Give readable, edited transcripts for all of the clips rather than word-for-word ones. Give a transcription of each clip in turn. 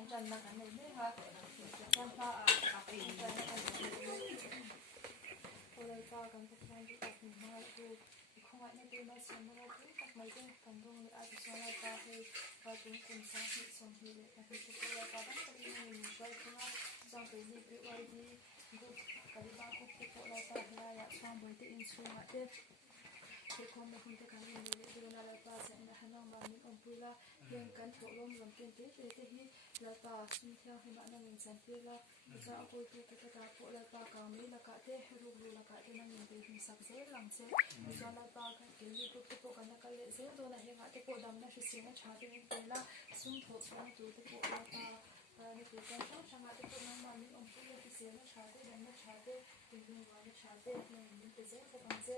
องจันมากันเลยค่ะจันฟ้าอาบเองจันกันเลยก็เลยก็กันทุกท่านที่ตัดหินมาดูของวันนี้เป็นแบบสมมติว่าตัดไม่ได้กันตรงนี้อาจจะสอนเราให้ก็ถึงคุณสาธิตสมเหตุแต่ที่สุดแล้วก็ต้องปฏิบัติช่วยคุณจังเป็นที่ไว้ดีกุศลการบ้านกุศลเราต้องให้เราสอนบนที่อินทรีย์มาเด็ดที่คนในคนที่การเรียนรู้เรื่องอะไรก็จะในขนมบางมิตรองคุยละเรื่องการถูกล้มลงเป็นที่ที่แล้วก็สิ่งที่ให้บ้านนั้นสันติละจะเอาคุยตัวกระดาษพวกแล้วก็การมีละก็เทรูปดูละก็ที่นั่นยังเป็นสักเซหลังเซจะแล้วก็การเกี่ยวกับพวกกันก็เลยเซโดนอะไรก็ที่พวกดำนั่นคือสิ่งที่ชาตินี้เป็นละสุ่มถูกสุ่มถูกที่พวกแล้วก็นี่คือการช่างช่างที่พวกนั้นมันมีองค์ที่ที่เสียไม่ชาติดังนั้นชาติเป็นหัวไม่ชาติมันมีเป็นเซพวกกันเซ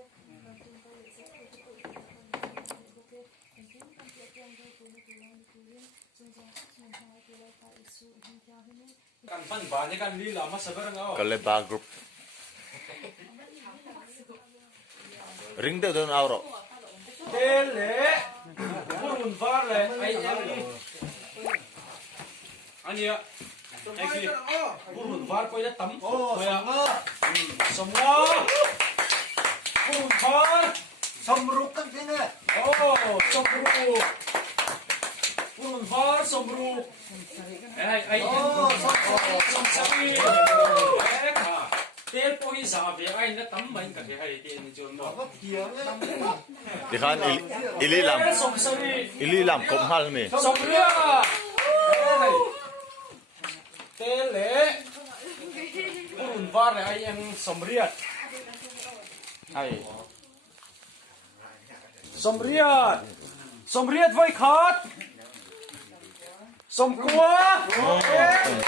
มันเป็นก็เลยเซที่พวกKaleba group. Ring the don auro. Tele, purun varle, ai ania, ai purun var poi da tam, moya, somna, purun var, Somruk kan sini. oh, somru, purun var, somru, ai, somsari, tel poi sa ve ai na tam mai ka ke hai te ni jon mo. Apa dia? Dikan ili lam kom hal me. Somria, tele, purun var ai yang somriat, ai. Somriat voi khat, somkua,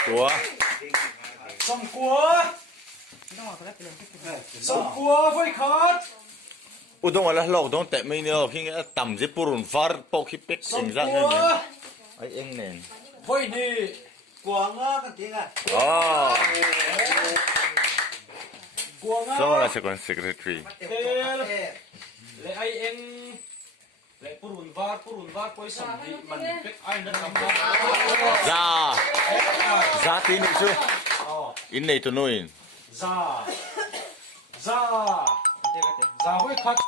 Tua. somkua voi khat, Udong ala lok dong te me neo king tam je purun var pok hi pek sing jang ne. somkua Ai eng nen. voi di, Kuang kan tinggal. Oh. guanga, So la second secretary. tel, le ai eng, le purun var poi somdi man pek ai na tamma. Za. Za ti ni chu. Oh, In nei tu nuin. za, voi khat,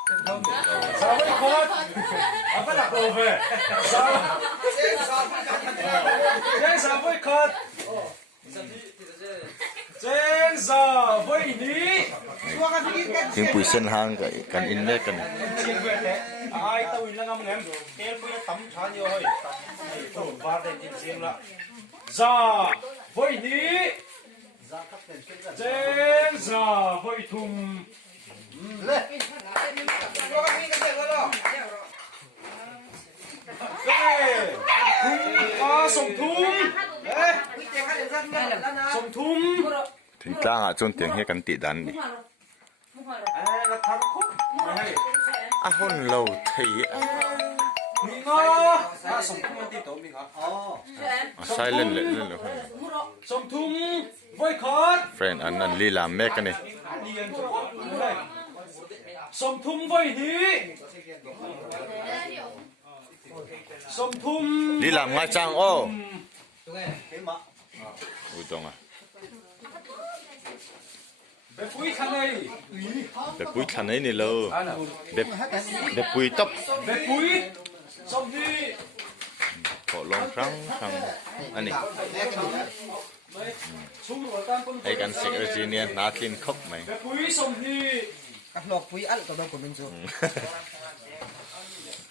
apa nak kau be? Za voi khat. Chen za voi ni. King pui sen hang kan in me kan. Chiên về thế. Ai tao in là ngâm ngém. Em bây giờ tắm khá nhiều hơi. Tao vào đây chiên chiên lại. Za voi ni. Chen za voi thum. Sông thum. Sông thum. Thing tlang a chon tiang he kan ti dan ni. Là thằng khúc. A hon lo thei. Mình ngó. Sông thum anh đi tổ mình hả? Silent le le. Sông thum voi khát. Friend an li lam me kan ni. Sông thum voi đi. Sông thum. Li lam ngai chang o. Udong a. Bé pui thằng này. Be pui than nei ni lo. Be pui top. Bé pui. Sông đi. Ko long krang ani. Xuống rồi tan con. Ai kan secretary ni na thin khop mai. Bé pui sông đi. Các lọc quý ăn tao đâu của mình rồi.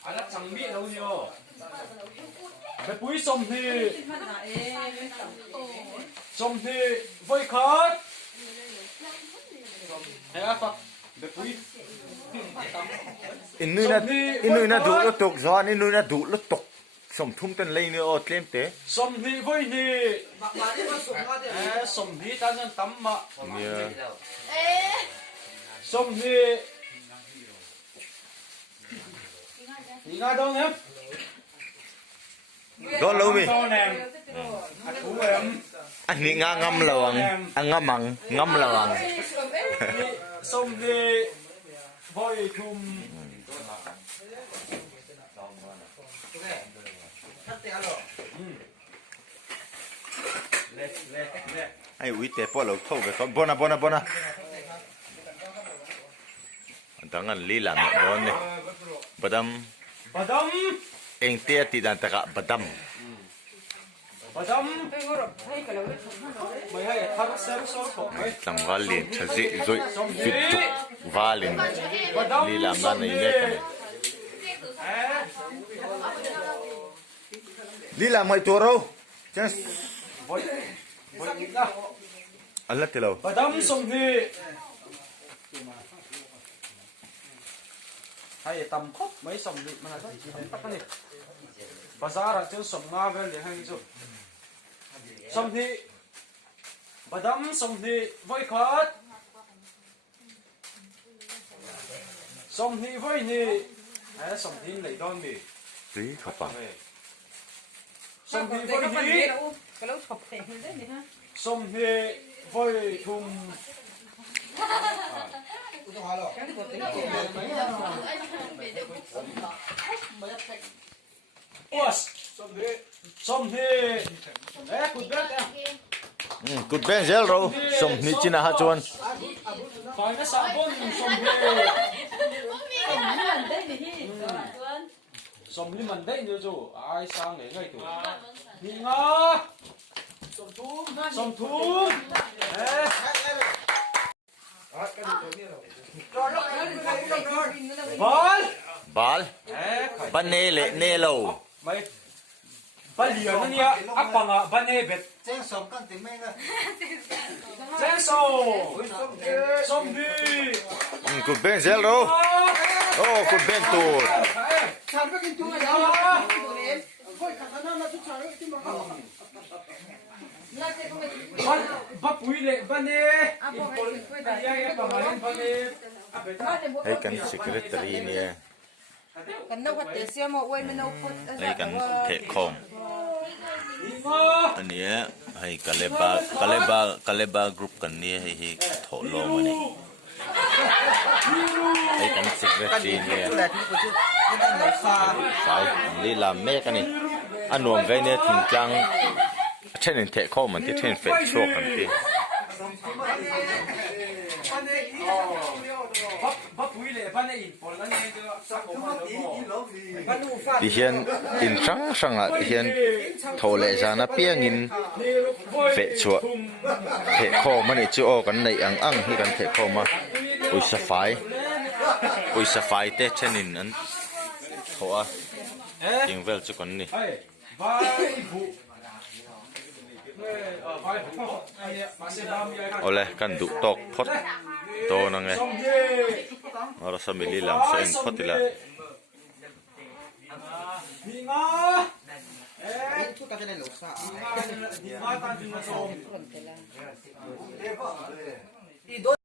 Anh đã chẳng biết đâu nhiều. Bé pui sông đi. Sông đi voi khát. Hey, apa? Bé pui. Inu na du lo tok zon inu na du lo tok. Som thum ten lei ni o tlem te. Sông đi voi đi. Sông đi ta nên tắm mà. Nia. Sông đi. Đi ngay đâu em? Don lo mi. Đâu em? Cú em. Anh ni nga ngam lawang. Ang ngamang ngam lawang. Sông đi. Voi thum. ไอ้วิเตปอเราเท่าไปเขาบนะตั้งงั้นลีลาไม่โดนเนี่ยบัดม บดัม เองเตี้ยติดันตะกะบัดม บดัมไม่ให้ทักเซลโซ่ถกไหม ตั้งว่าเลียนชะซิจุยฟิตจุวาลินลีลามันในเนี่ยกันลีลาไม่ตัวเราจัง บอยอีกนะ อันละที่เรา บดัมสมดีให้ตำครบไม่สมดีมันอะไรตักนี่ภาษาเราจะสมงาเวลให้จุสมดีบดัมสมดีไว้ขัดสมดีไว้นี่ไอ้สมดีไหลดอนมี ดีเข้าไป สมดีไว้นี่สมดีไว้ทุ่ม Us, some here. Good bet. กุดเบนเซลเราสมนิจินะฮะจวน Fine as sabon, some here. Some liman day nữa chứ. Ai sang ngày ngày tu. Đi ngã. Some thum. Bal. บาลบันเนเลเนโล Mày. Bal lian ni a apang a bane bet. แจ้งสมกันถึงแม่ก็ Zenso. Some here. กุดเบนเซลเราโอ้กุดเบนตูด Ba pui le bane. Ai pa mai bane. ให้กันสิกเรตรีเนี่ย กันนกว่าเตะเสียหมดเว้ยมันเอาพุทธ ให้กันเทคคอม Ima. อันนี้ให้กาเลบากรุ๊ปกันเนี่ยให้ถอดลงมาเนี่ยให้กันสิกเรตรีเนี่ย ดูแลที่กูชื่อไม่ได้หนูฟา สายลีลาแม่กันนี่อันนวงไกเนี่ยถึงจังเช่นเทคคอมมันที่เช่นเฟซโชว์กันที Ba pui le bane in pol la ni de sa ko ma lo. ที่เฮียนอินช่างอ่ะเฮียนโทรเลจานะเปียงินเฟะชัวเทคอมันอีจูอกันในอังที่กันเทคอมาอุยสฟายเตเชนินอันโถอ่ะยิงเวลจุกันนี่ Ai. Vai bu. Vai. Ai ya, ma se ba mi ai. เอาเลยกันดุตอกพดโตนังไง Som ye. เราสมิลีลามเส้นพดทีละ Ni nga. พูดกันจะได้หนูฟา Ni nga tan din na som.